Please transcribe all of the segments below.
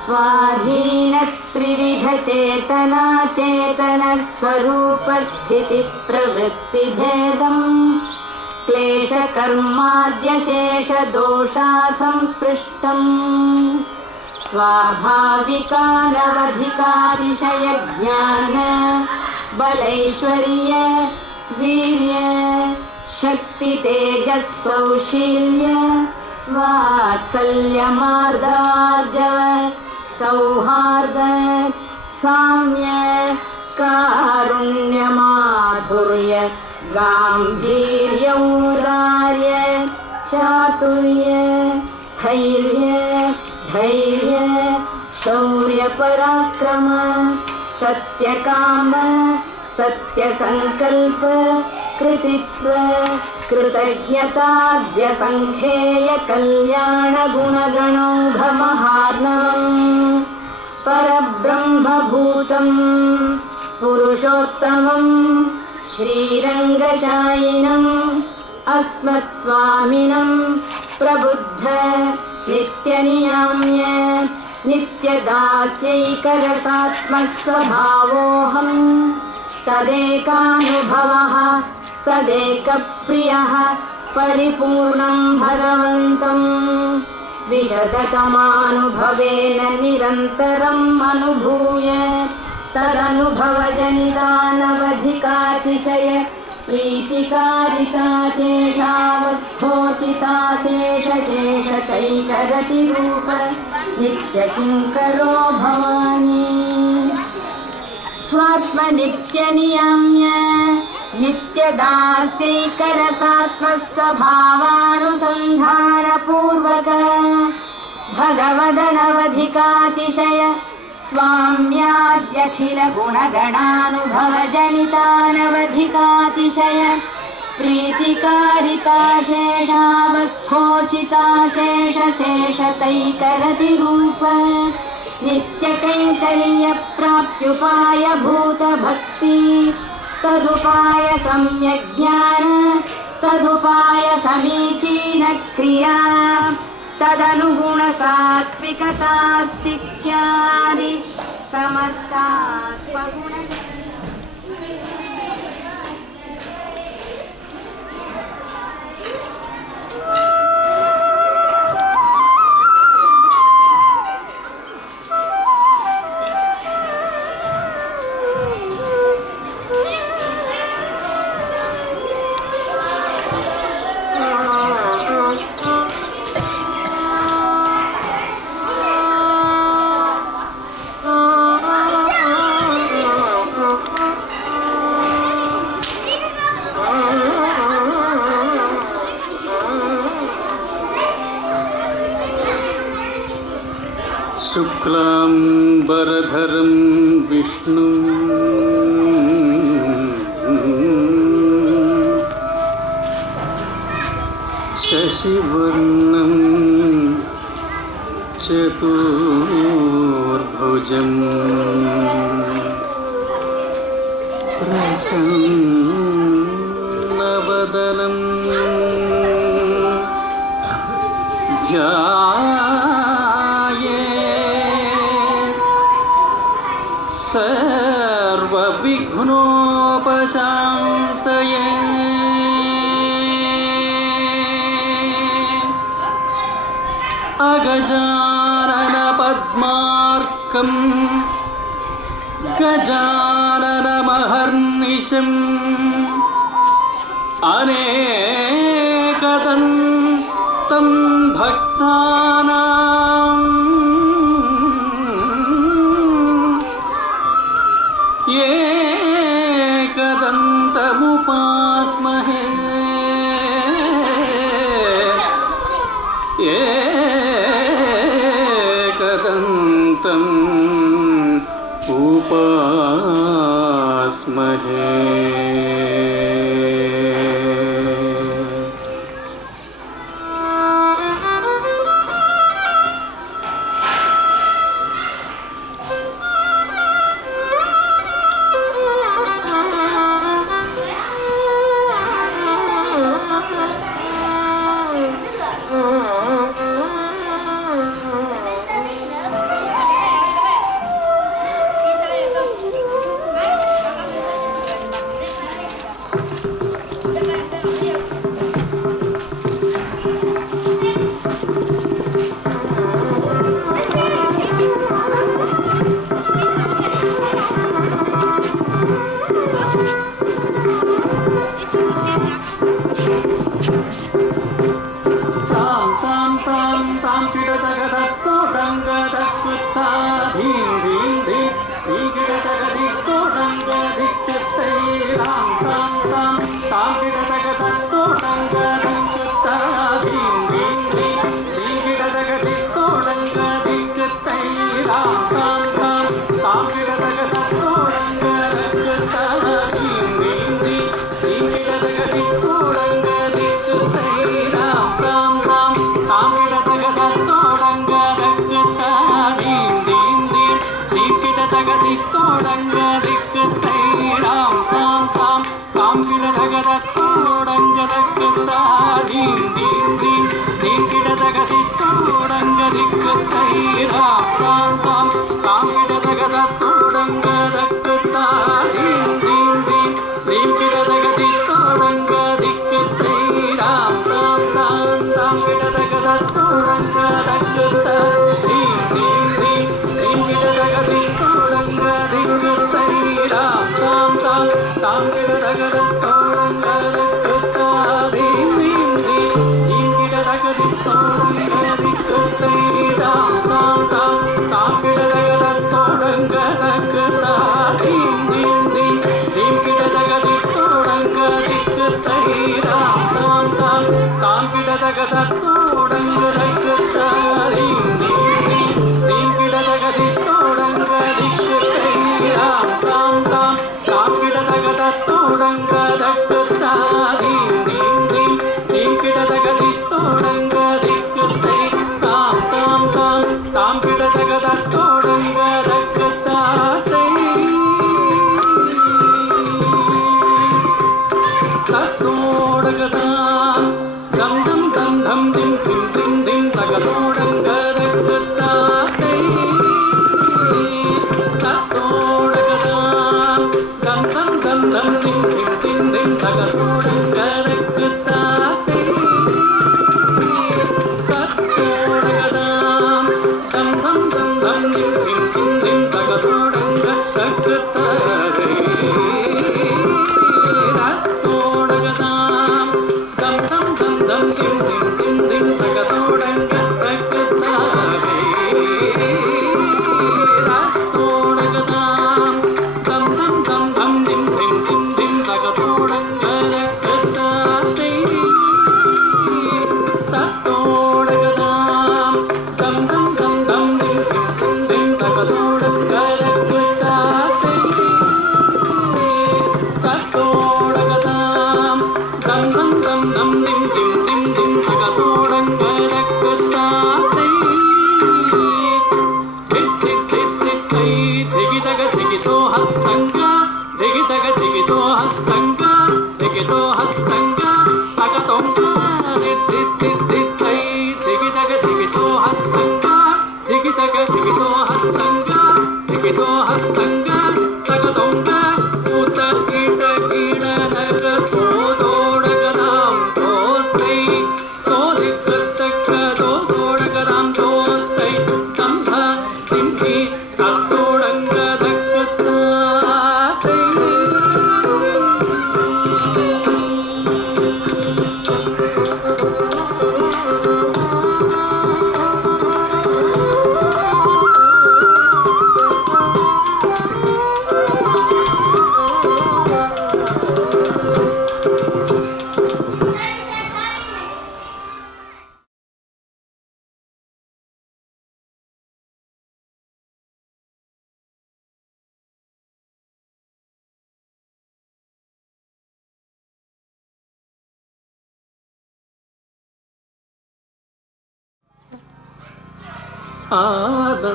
स्वाधीन त्रिविध चेतना चेतन स्वरूप स्थिति प्रवृत्ति भेदम् क्लेश कर्माद्यशेष दोषा संस्पृष्टम् स्वाभाविकानवधिकातिशय ज्ञान बलैश्वर्य वीर्य शक्ति तेजः सौशील्य वात्सल्य मार्दवार्जव सौहार्द साम्य कारुण्य माधुर्य गांभीर्य औदार्य चातुर्य स्थैर्य धैर्य शौर्य पराक्रम सत्यकाम सत्यसंकल्प कृतित्व कृतज्ञताद्य संख्येय कल्याण गुणगणौघ महार्णवम् परब्रह्मभूतम् पुरुषोत्तमम् श्रीरङ्गशायिनम् अस्मत्स्वामिनम् प्रबुद्ध नित्यनियाम्य नित्यदास्यैकरसात्मस्वभावोऽहम् तदेकानुभवः तदेकप्रियः परिपूर्णं भगवन्तम् विशदतमानुभवेन निरन्तरम् अनुभूय तदनुभवजनितानवधिकातिशय प्रीतिकारिताशेषावद्धोचिताशेषशेषकैकरतिरूप नित्यकिङ्करो भवानि स्वात्मनित्यनियम्य नित्यदास्यैकरसात्मस्वभावानुसन्धानपूर्वक भगवदनवधिकातिशय स्वाम्याद्यखिलगुणगणानुभवजनितानवधिकातिशय प्रीतिकारिताशेषावस्थोचिताशेषशेषतैकरतिरूप नित्यकैङ्कर्यप्राप्त्युपाय भूतभक्ति तदुपाय सम्यग्ज्ञान तदुपाय समीचीनक्रिया तदनुगुणसात्विकतास्तिक्यादि समस्तात्मगुण शुक्लांबरधरं विष्णु शशिवर्णं चतुर्भुजं प्रसन्नवदनं सर्वविघ्नोपशान्तये अगजाननपद्मार्कं गजाननमहर्निशम् अनेकदन्तं भक्तानां एकदन्तमुपास्महे एकदन्तम् उपास्महे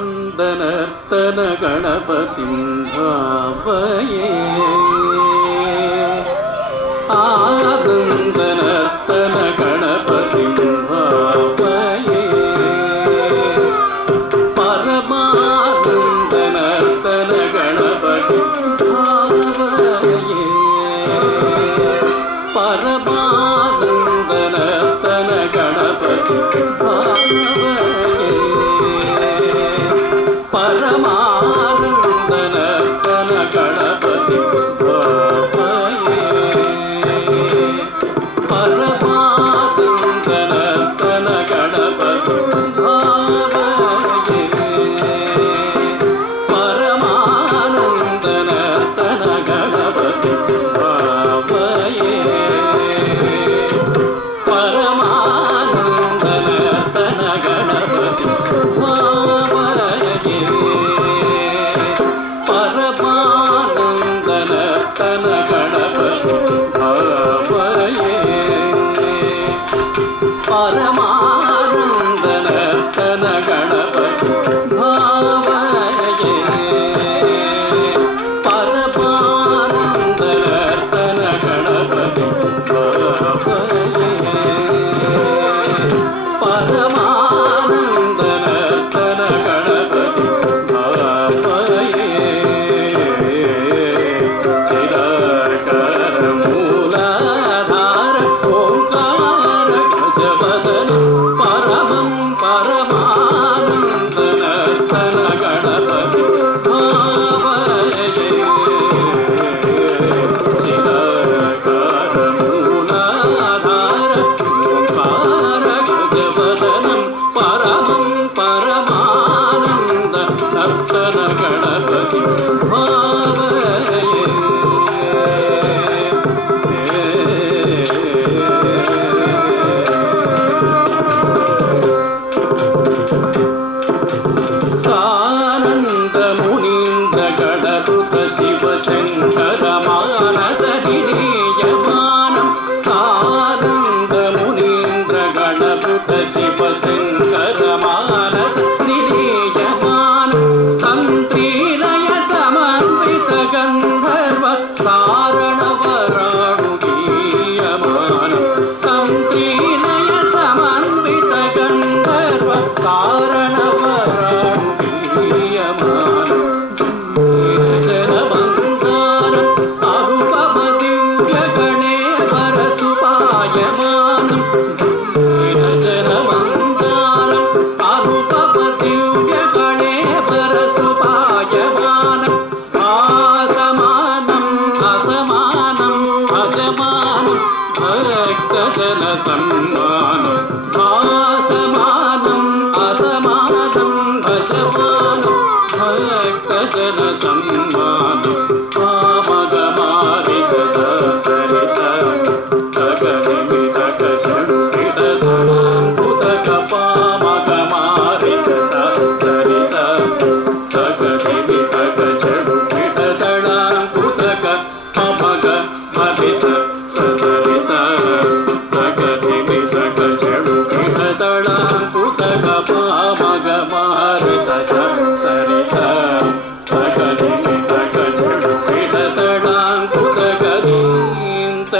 आनन्दनर्तन गणपतिं भावये आनन्दनर्तन गणपतिं भावये परमानन्दनर्तन गणपतिं भावये परमानन्दनर्तन गणपतिं भावये परमानन्दनर्तन गणपतिं भावये परमानन्दनर्तन गणपतिं भावये परमानन्दनर्तन गणपतिं भावये परमानन्दनर्तन गणपतिं भावये ಭಕ್ತಜನ ಸನ್ಮಾನ ಮಗ ಮಾರಿ ಸರಿ ಸಗರಿ ಮಿತಕ ಶಂಕಿತ ಉದಕ ಮಗ ಮಾರಿ ಸರಿ ಸಗರಿ ಮಿತಕ ಶಂಕಿತ ದಳ ಉದಕ ಮಗ ಮರಿ ಸರಿ ಸಗರಿ ಮಿತಕ ಶಂಕಿತ ದಳ ಉದಕ ಮಗ ಮಾರಿ ಸರಿ ಸಗರಿ ಮಿತಕ ಶಂಕಿತ ದಳ ಉದಕ ದೀಂತ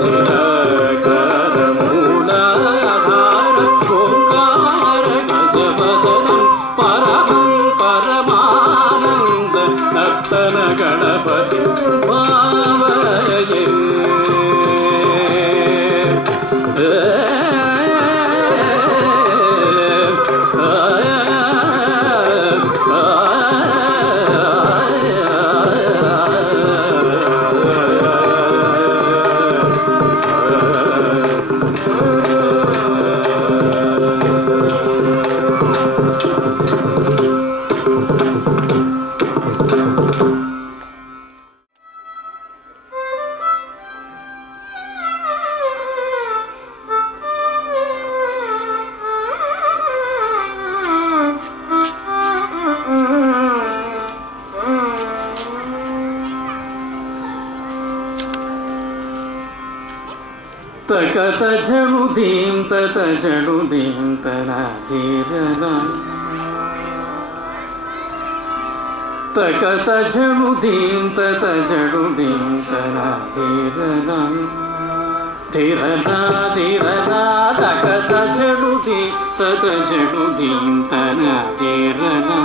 ಚಿರಕರ ಮೂಲಾಧಾರ ಓಂಕಾರ తకత జడుదీం తత జడుదీం తనధీరనా తకత జడుదీం తత జడుదీం తనధీరనా ధీరనా ధీరనా తకత జడుదీం తత జడుదీం తనధీరనా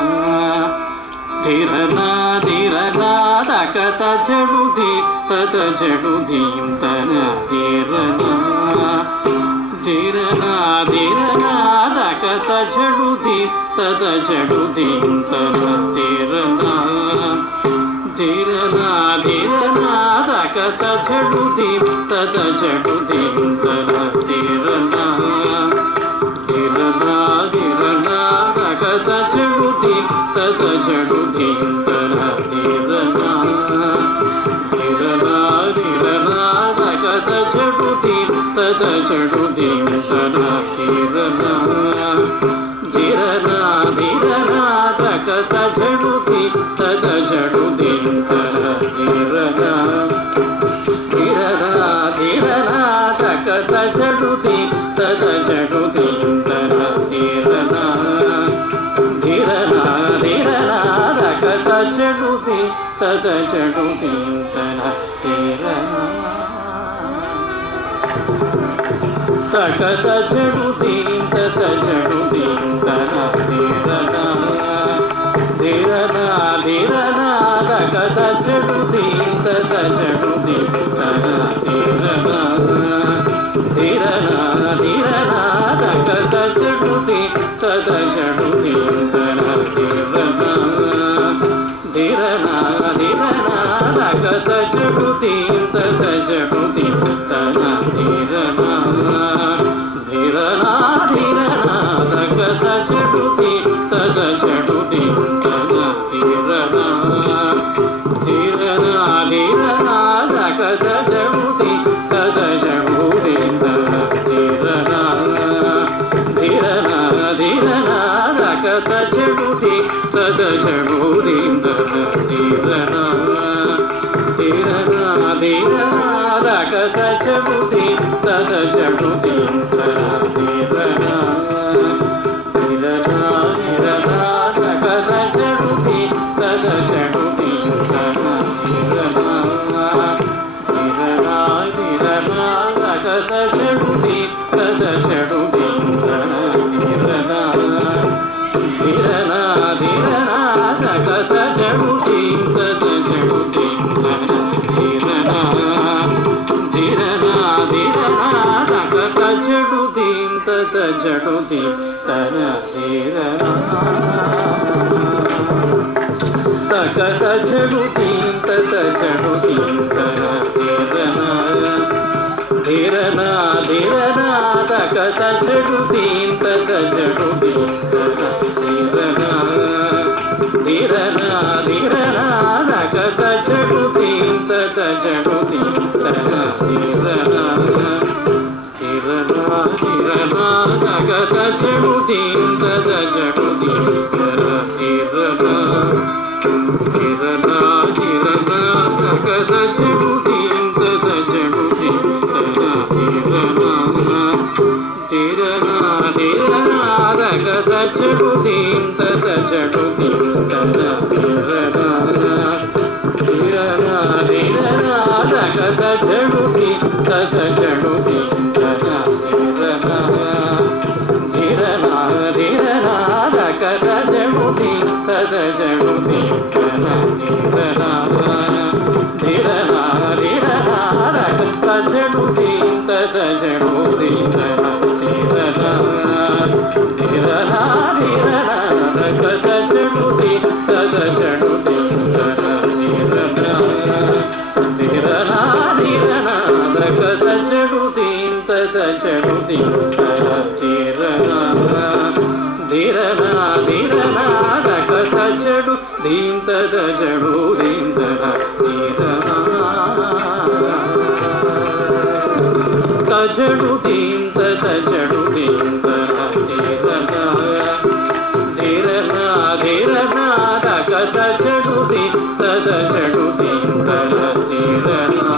ధీరనా ధీరనా తకత జడుదీం తత జడుదీం తనధీరనా ధీరనా ధీరనా తకత జడుదీం తత జడుదీం తనధీరనా ధీరనా ధీరనా తకత జడుదీం తత జడుదీం తనధీరనా ధీరనా ధీరనా తకత జడుదీం తత జడుదీం తనధీరనా ధీరనా ధీరనా తకత జడుదీం తత జడుదీం తనధీరనా ధీరనా ధీరనా తకత జడుదీం తత జడుదీం తనధీరనా ధీరనా ధీరనా తకత జడుదీం తత జడుదీం తనధీరనా ధీరనా ధీరనా తకత జడుదీం తత జడుదీం తనధీరనా తకత జడుదీం తత జడుదీం తనధీరనా ధీరనా ధీరనా తకత జడుదీం తత జడుదీం తనధీరనా ధీరనా ధీరనా తకత జడుదీం తత జడుదీం తనధీరనా ధీరనా ధీరనా తకత జడుదీం తత జడుదీం తనధీరనా ధీరనా ధీరనా తకత జడుదీం తత జడుదీం తనధీరనా ధీరనా ధీరనా తకత జడుదీం తత జడుదీం తనధీరనా ధీరనా ధీరనా తకత జడుదీం తత జడుదీం తనధీరనా ధీరనా ధీరనా తకత జడుదీం తత జడుదీం తనధీరనా ధీరనా ధీరనా తకత జడుదీం తత జడుదీం తనధీరనా ధీరనా ధీరనా తకత జడుదీం తత జడుదీం తనధీరనా ధీరనా ధీరనా తకత జడుదీం తత జడుదీం తనధీరనా ధీరనా ధీరనా తకత జడుదీం తత జడుదీం తనధీరనా తకత జడుదీం తత జడుదీం తనధీరనా ధీరనా ధీరనా తకత జడుదీం తత జడుదీం తనధీరనా ధీరనా ధీరనా తకత జడుదీం తత జడుదీం తనధీరనా ధీరనా ధీరనా తకత జడుదీం తత జడుదీం తనధీరనా ధీరనా ధీరనా తకత జడుదీం తత జడుదీం తనధీరనా ధీరనా ధీరనా తకత జడుదీం తత జడుదీం తనధీరనా ధీరనా ధీరనా తకత జడుదీం తత జడుదీం తనధీరనా ధీరనా ధీరనా తకత జడుదీం తత జడుదీం తనధీరనా ధీరనా ధీరనా తకత జడుదీం తత జడుదీం తనధీరనా ధీరనా ధీరనా తకత జడుదీం తత జడుదీం తనధీరనా ధీరనా ధీరనా తకత జడుదీం తత జడుదీం తనధీరనా ధీరనా ధీరనా తకత జడుదీం తత జడుదీం తనధీరనా జడుదీం తత జడుదీం తనధీరనా ధీరనా ధీరనా తకత జడుదీం తత జడుదీం తనధీరనా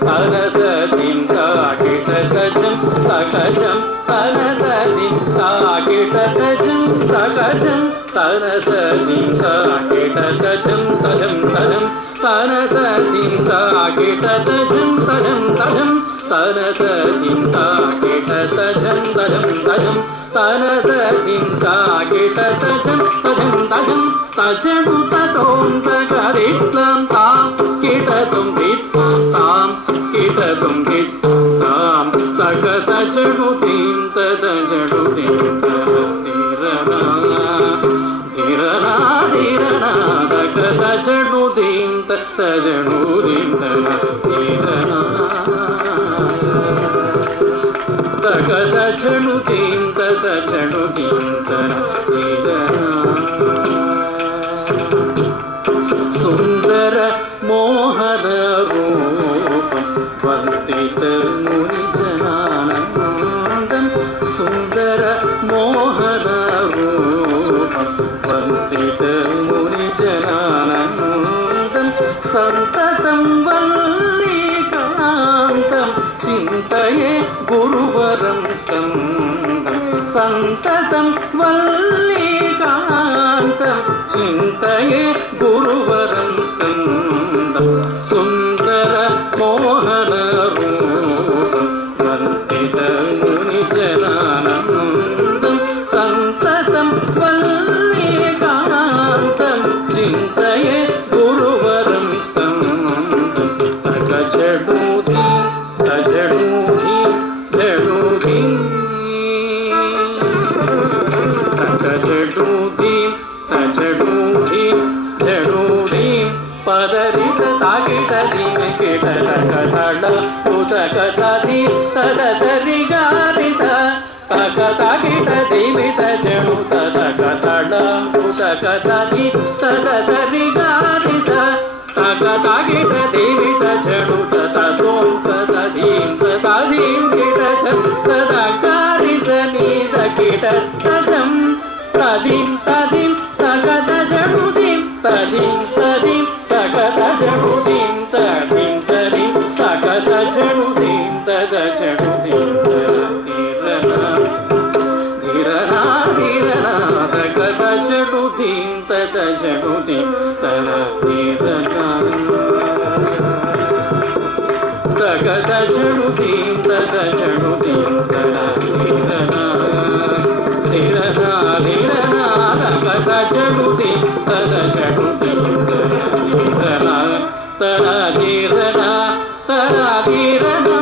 తనదదిం తాకిటతజం తకజం తనదదిం తాకిటతజం తకజం తనదదిం తాకిటతజం తజం తజం తనదదిం తాకిటతజం తజం తజం తనదదిం తాకిటతజం తజం తజం తనదదిం తాకిటతజం తజం తజం తజడు తటోం తగరిత్లం తాం కిటతుం కిత్తం తాం కిటతుం కిత్తం తాం తగతజడు తీం తదజడు తీం తీరనా తీరనా తీరనా తగతజడు తీం తదజడు తీం తీరనా తగతజడు తీం తదజడు తీం తీరనా సుందర మోహన రూపం వందిత ముని జనానందం సుందర మోహన రూపం వందిత ముని జనానందం సంతతం వల్లీకాంతం చింతయే గురువరం స్కందం సంతతం వల్లీకాంతం చింతయే గురువరం స్కందం సుందర మోహన రూపం వందిత ముని జనానందం సంతతం వల్లీకాంతం చింతయే గురువరం స్కందం తగజడూది తజడూది జడూది తగజడూది తజడూది జడూది పదరిత తాకిట దిమి కిట తగతడ ఉదకతది తదసరి గారిత తగ తాకిట దిమి తజడు తదకతడ ఉదకతది తదసరి గారిత తగ తాకిట దిమి తజడు తదోం తదీం తదీం కిట తదకారిత నీద కిట తజం తదిం తదిం తగతజడుదిం తదిం తదిం తగతజడుదిం తదిం తదిం తగతజడుదిం తగజడుదిం తీరనా తీరనా తీరనా తగతజడుదిం తగజడుదిం తీరనా తగతజడుదిం తగజడుదిం తీరనా తీరనా తీరనా తగతజడుది తగజడుది తీరనా తరా తీరనా తరా తీరనా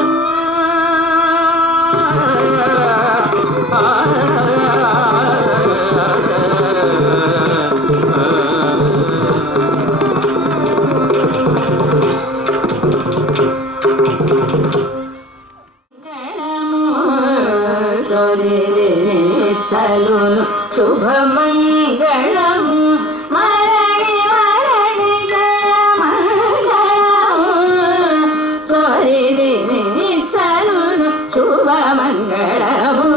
సలును శుభమంగళము మరణి మరణి జయమంగళము సోరిదిని సలును శుభమంగళము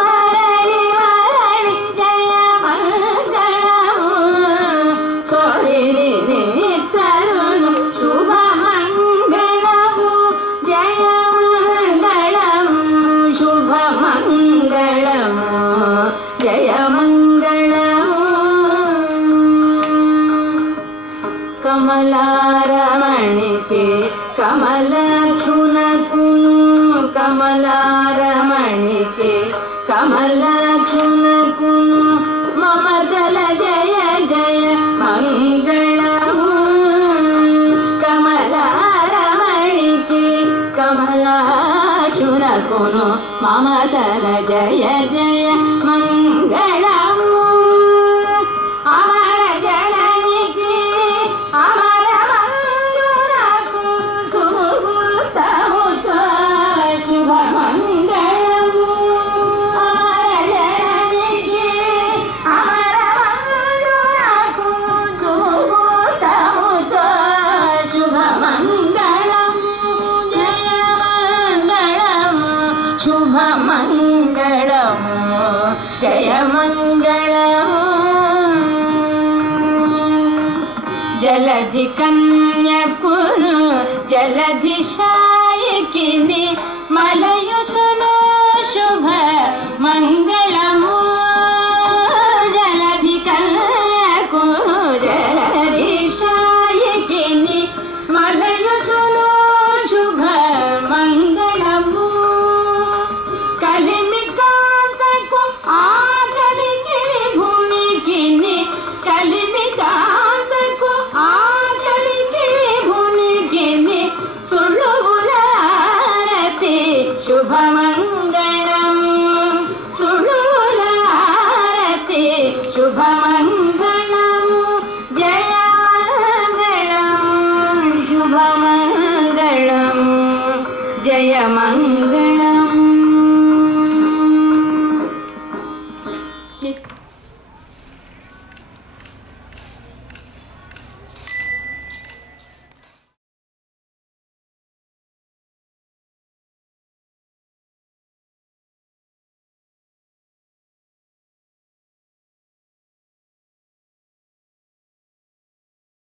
మరణి మరణి జయమంగళము సోరిదిని సలును శుభమంగళము జయమంగళము శుభమంగళము జయమంగళము కమలారమణికి కమలక్షునకును కమలారమణికి కమలక్షునకును మమతల జయ జయ మంగళము కమలారమణికి కమలక్షునకును మమతల జయ జయ మంగళము అమర జననికి అమర మందునకు సుముహూర్తముతో శుభమంగళము అమర జననికి అమర మందునకు సుముహూర్తముతో శుభమంగళము జయమంగళము శుభమంగళము జయమంగళము జలధిశాయకిని మలయుసును శుభ మంగళము జలధి కన్యకు జలధిశాయకిని మలయుసును శుభ మంగళము కలిమి కాంతకు ఆకలికి విభునికిని కలిమి కాంతకు ఆకలికి విభునికిని సుళువులారతి శుభమంగళం సుళువులారతి శుభమంగళం జయమంగళం శుభమంగళం జయమంగళం.